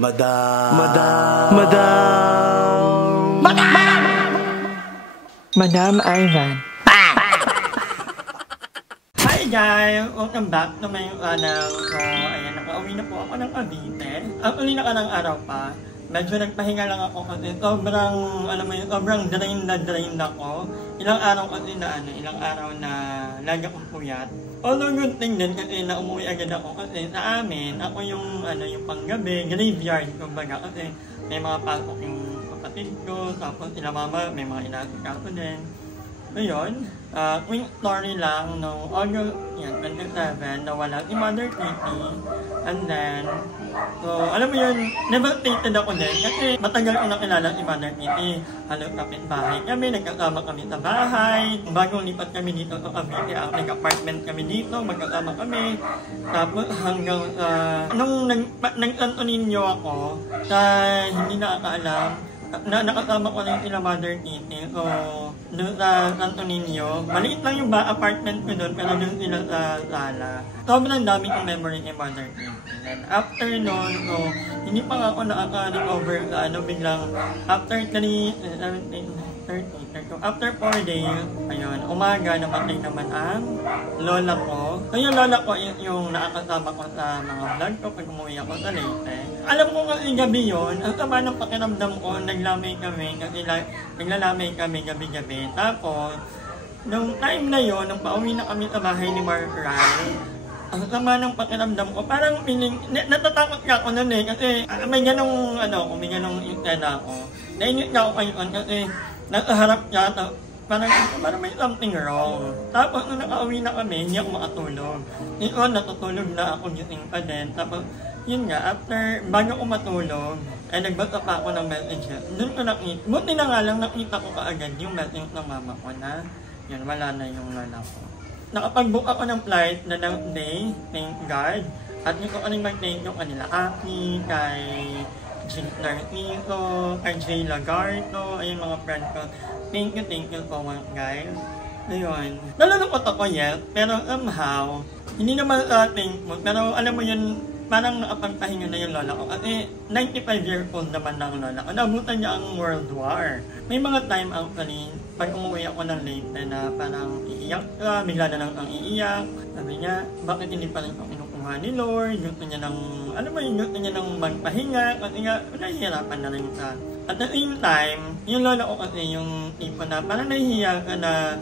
Madam. Madam Ivan. Hi guys! Welcome back to my channel. So, ayan, nakauwi na po ako ng Cavite. Actually, nakarang araw pa. Medyo nagpahinga lang ako kasi sobrang, alam mo yun, sobrang drain ako. Ilang araw na lagi akong puyat. Although good thing din kasi na umuwi agad ako kasi sa amin, ako yung, yung panggabi, graveyard, kumbaga kasi may mga pasok yung kapatid ko, tapos sila mama, may mga inasikaso ko din. Ngayon, quick story lang, no, August 27, nawala si Mother Kitty, and then, so, alam mo yun, devastated ako din, kasi matagal ko nakilala si Mother Kitty, halos kapitbahay kami, nagkasama kami sa bahay, bagong lipat kami dito sa Cavite, nag-apartment kami dito, magkasama kami, tapos hanggang, nung nag-Santo Niño ako, sa hindi nakakaalam, nakasama ko na yung sila Mother Kitty. So, doon sa Santo Niño, maliit lang yung apartment ko doon, pero doon sila sa sala. Sobrang dami kong memory ni Mother Kitty. And after noon, so, hindi pa nga ako nakaka-recover biglang, after 4 days, ayun, umaga namatay naman ang lola ko. So yung lola ko yung nakakasama ko sa mga vlog ko pag umuwi ako sa Leyte. Alam ko kasi gabi yun, ang sama ng pakiramdam ko, naglalamay kami gabi-gabi. Tapos, nung time na yun, nung pauwi na kami sa bahay ni Mark Rai, ang sama ng pakiramdam ko, parang natatakot ka ako nun kasi may ganong, may ganong intena ako. Nainit ka ako kayo kasi nakaharap niya, parang may something wrong. Tapos nung nakauwi na kami, hindi ako makatulog. Natutulog na ako, gising pa din. Tapos, yun nga, bago ako matulog, ay nagbasa pa ako ng message. Doon ko nakita, buti na nga lang nakita ko kaagad yung message ng mama ko na, yun, wala na yung lola ko. Nakapag-book ako ng flight na ng day, thank God. At hindi ko mag-thank yung kanila Aki, kay Jim Narciso, kay Jay Lagarto, ayun mga friend ko. Thank you so much guys. Ayun. Nalulungkot ako yes, pero somehow, hindi naman thankful, pero alam mo yun, parang nakapagpahinga na yung lola ko. Kasi 95 years old naman na ang lola ko. Nabutan niya ang World War. May mga time actually, pag umuwi ako ng Leyte na parang iiyak ka, bigla na lang ang iiyak. Sabi niya, bakit hindi pa rin ako kinukuha ni Lord? Gusto niya ng, gusto niya ng magpahinga. Kasi nga, nahihirapan na rin ka. At the same time, yung lola ko kasi yung tipo na parang nahihiya ka na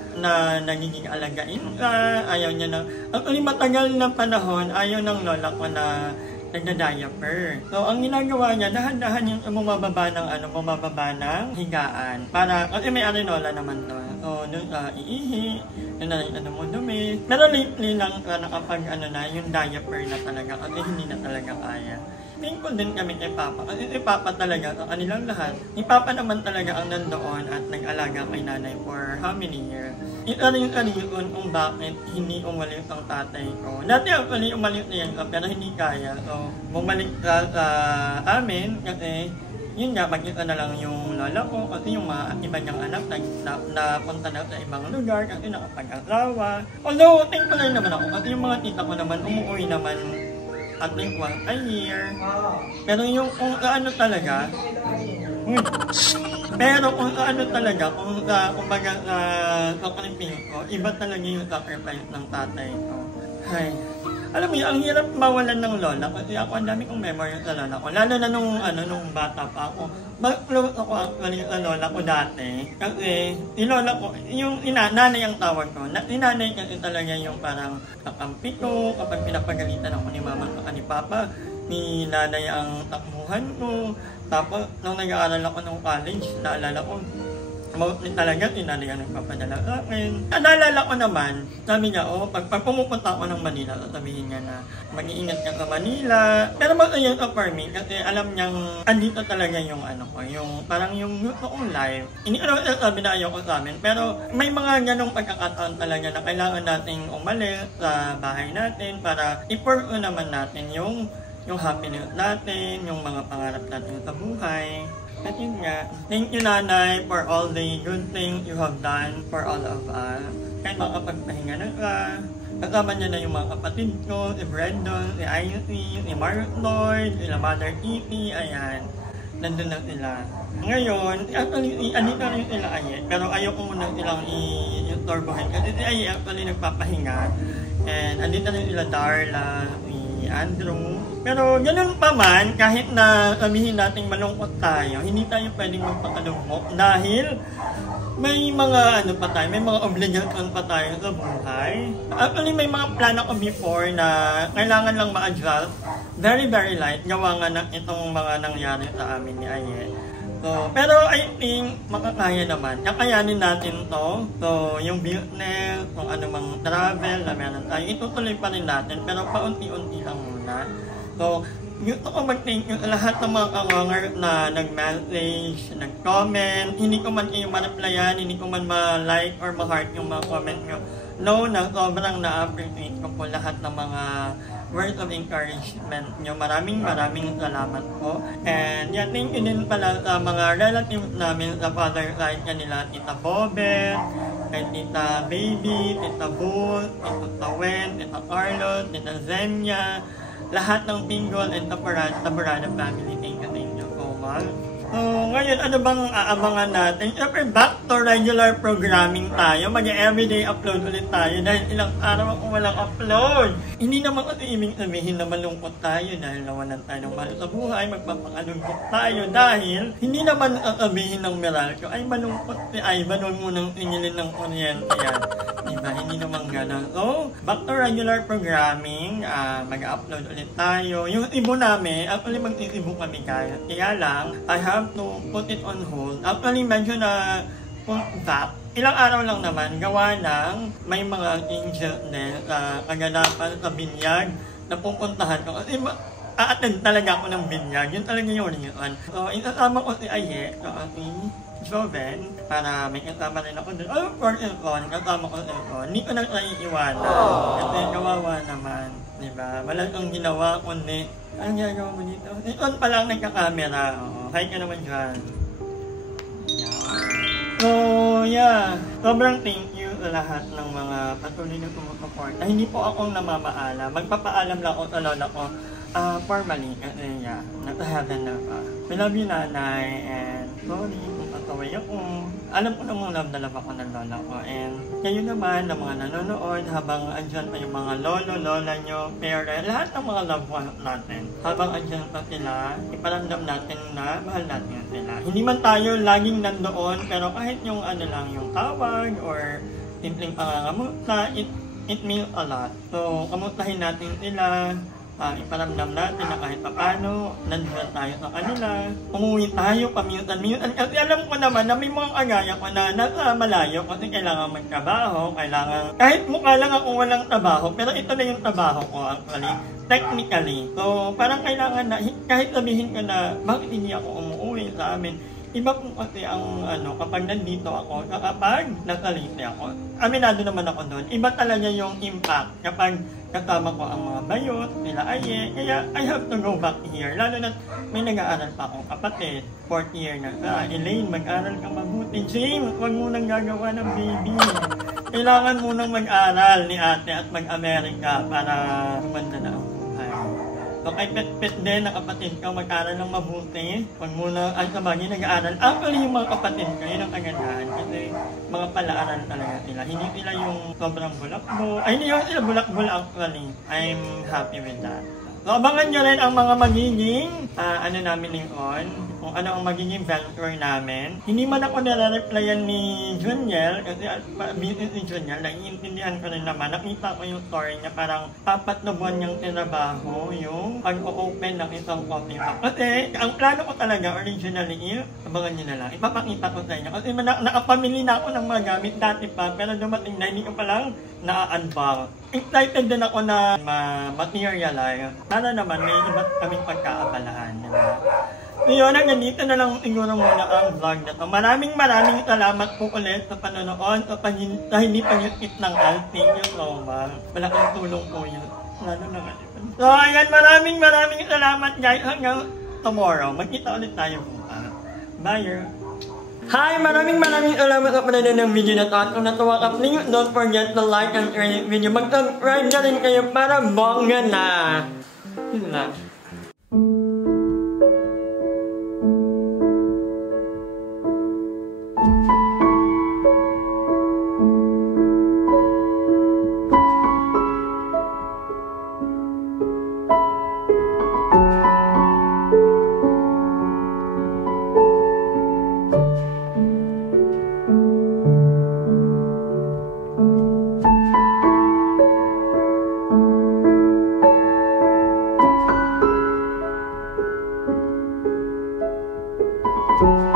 nagiging alagain ka, ayaw niya na, actually matagal na panahon, ayaw ng lola ko na nagda-diaper. So, ang ginagawa niya, dahan-dahan yung bumababa ng higaan. Para, kasi may arenola naman doon. So, doon iihi, yun na mo dumi. Pero lately lang nakapag yung diaper na talaga, kasi hindi na talaga kaya. Thankful din kami kay Papa. Kasi si Papa talaga, sa kanilang lahat, si Papa naman talaga ang nandoon at nag-alaga kay nanay for how many years. Ito rin yung kung bakit hindi umalis ang tatay ko. Dati actually umalis na yan pero hindi kaya. So, bumalik ka sa amin kasi yun nga, magkita na lang yung lola ko kasi yung mga iba niyang anak napunta na sa ibang lugar kasi nakapag-asawa. Although, thankful rin naman ako kasi yung mga tita ko naman umuwi naman at least once a year. Pero yung kung talaga, kumbaga sa kanipin ko, iba talaga yung sacrifice ng tatay ko. Ay, alam mo yun, ang hirap mawalan ng lola kasi ako ang dami kong memory sa lola ko. Lalo na nung bata pa ako. Close ako actually sa lola ko dati. Kasi si lola ko, yung nanay ang tawag ko. Si nanay kasi talaga yung parang kakampi ko kapag pinapagalitan ako ni mama at ni papa. Ni nanay ang takbuhan ko. Tapos nung nag-aaral ako ng college, naalala ko, talaga, tinanay ang nagpapadala sa akin. Naalala ko naman, sabi niya, pag pumupunta ako ng Manila, sasabihin niya na mag-iingat ka sa Manila. Pero masaya ka for me, kasi alam niyang andito talaga yung yung parang yung gusto kong life. Hindi ko naman sabi na ayaw ko sa amin, pero may mga ganong pagkakataon talaga na kailangan nating umalis sa bahay natin para i-pursue naman natin yung happiness natin, yung mga pangarap natin sa buhay. At yun nga, thank you nanay for all the good things you have done for all of us. Kahit makapagpahinga na ka, Kasama niya na yung mga kapatid ko, si Brandon, si Icy, si Mark Lloyd, si Mother Kitty, ayan. Nandun na sila. Ngayon, actually, andito rin sila Aye, pero ayoko muna silang i-turbohin kasi si Aye actually nagpapahinga. And andito rin sila Darla, si Andrew. Pero ganun pa man, kahit na sabihin natin malungkot tayo, hindi tayo pwedeng magpakalungkot dahil may mga ano pa tayo, may mga obligation pa tayo sa buhay. Actually, may mga plano ko before na kailangan lang ma-adjust. Very, very light. Gawa nga na itong mga nangyari sa amin ni Aye. So, pero I think makakaya naman. Kakayanin natin to. So, yung business, kung ano mang travel na meron tayo, itutuloy pa rin natin. Pero paunti-unti lang muna. So, gusto ko mag-thank you sa lahat ng mga kawanger na nag-message, nag-comment. Hindi ko man kayo ma-replyan, hindi ko man ma-like or ma-heart yung mga comment nyo. No, na sobrang na-appreciate ko po lahat ng mga words of encouragement nyo. Maraming salamat po. And yeah, thank you din pala sa mga relatives namin sa father side kanila, Tita Bobet, kay Tita Baby, Tita Booth, Tita Wen, Tita Carlos, Tita Zenya, lahat ng Pinggol and Tabarana family. Thank you so much. So, ngayon, ano bang aabangan natin? Siyempre, back to regular programming tayo. Mag-everyday upload ulit tayo dahil ilang araw akong walang upload. Hindi naman kasi ibig sabihin na malungkot tayo dahil nawalan tayo ng mahal sa buhay. Magpapakalungkot tayo dahil hindi naman sabihin ng Meralco ay malungkot si Ivan, huwag mo nang tingilin ng kuryente yan. Diba? Hindi naman gano'n. So, back to regular programming. Mag-upload ulit tayo. Yung ibo namin, actually mag-ibo kami kaya lang, I have to put it on hold. Actually, medyo na put back. Ilang araw lang naman, gawa ng may mga angel na kaganapan sa binyag na pupuntahan ko. Kasi a-attend talaga ako ng binyag. Yun talaga yung reason. So, isasama ko si Aye, so ating Joven, para may kasama rin ako doon. Oh, for Elcon, kasama ko si Elcon. Hindi ko na iiwanan. Kasi kawawa naman. Diba? Wala kang ginawa, kundi ang ginagawa mo dito. Elcon pa lang nagka-camera. Hi ka naman dyan. So, yeah. Sobrang thank you sa lahat ng mga patuloy na tumutuport. Hindi po akong namamaalam. Magpapaalam lang ako sa lola ko. Formally, kasi yeah, nasa-heaven na pa. We love you, nanay, and sorry kung pataway ako. Alam ko namang love na love ako ng lola ko. And kayo naman, ng mga nanonood, habang andyan pa yung mga lolo, lola nyo, parents, lahat ng mga loved ones natin. Habang andyan pa sila, iparamdam natin na mahal natin sila. Hindi man tayo laging nandoon, pero kahit yung ano lang, yung tawag, or simpleng pangangamusta, it means a lot. So, kamustahin natin sila. Iparamdam natin na kahit paano, nandun tayo sa kanila. Umuwi tayo, paminsan-minsan. Kasi alam ko naman na may mga kagaya ko na nasa malayo kasi kailangan magtrabaho, kailangan... Kahit mukha lang ako walang trabaho, pero ito na yung trabaho ko actually. Technically. So, parang kailangan na, kahit sabihin ko na, bakit hindi ako umuwi sa amin? Iba po kasi ang kapag nandito ako, kapag nasalite ako. Aminado naman ako doon. Iba talaga yung impact kapag kasama ko ang mga bayot, nila Aye. Kaya I have to go back here. Lalo na may nag-aaral pa akong kapatid. 4th year na sa Elaine, mag-aral ka mabuti. James, huwag mo nang gagawa ng baby. Kailangan mo nang mag-aral ni ate at mag-Amerika para humanda na ang buhay. So, kay Pet din, ang kapatid ko, mag-aral ng mabuti. Huwag muna, ay sabagay, nag-aaral. Actually, yung mga kapatid ko, yun ang kagandahan. Kasi mga palaaral talaga sila. Hindi sila yung sobrang bulakbo. Ay, hindi yung sila bulakbo actually. I'm happy with that. So, abangan nyo rin ang mga magiging, namin lingon. Kung ano ang magiging venture namin. Hindi man ako nare-replyan ni Juniel, kasi business ni Juniel, naiintindihan ko rin naman. Nakita ko yung story niya, parang 4 na buwan niyang tinabaho yung pag-open ng isang coffee shop. Kasi, ang plano ko talaga originally, abangan nyo na lang, ipapakita ko sa inyo. Kasi nakapamili na ako ng mga gamit dati pa, pero dumating na, hindi ko palang na-unbox. Excited din ako na ma-materialize. Sana naman may iba't kaming pagkaabalahan. So yun, ganito na lang siguro muna ang vlog na to. Maraming salamat po ulit sa panonood, sa hindi pag-skip ng ads. Thank you so much. Malaking tulong po yun. Lalo na nga. So ayan, maraming salamat guys. Hanggang tomorrow. Magkita ulit tayo bukas. Bye! Hi! Maraming salamat sa panonood ng video na to. At kung natuwa ka, please don't forget to like and share this video. Mag-subscribe na rin kayo para bongga na. Yun lang. you.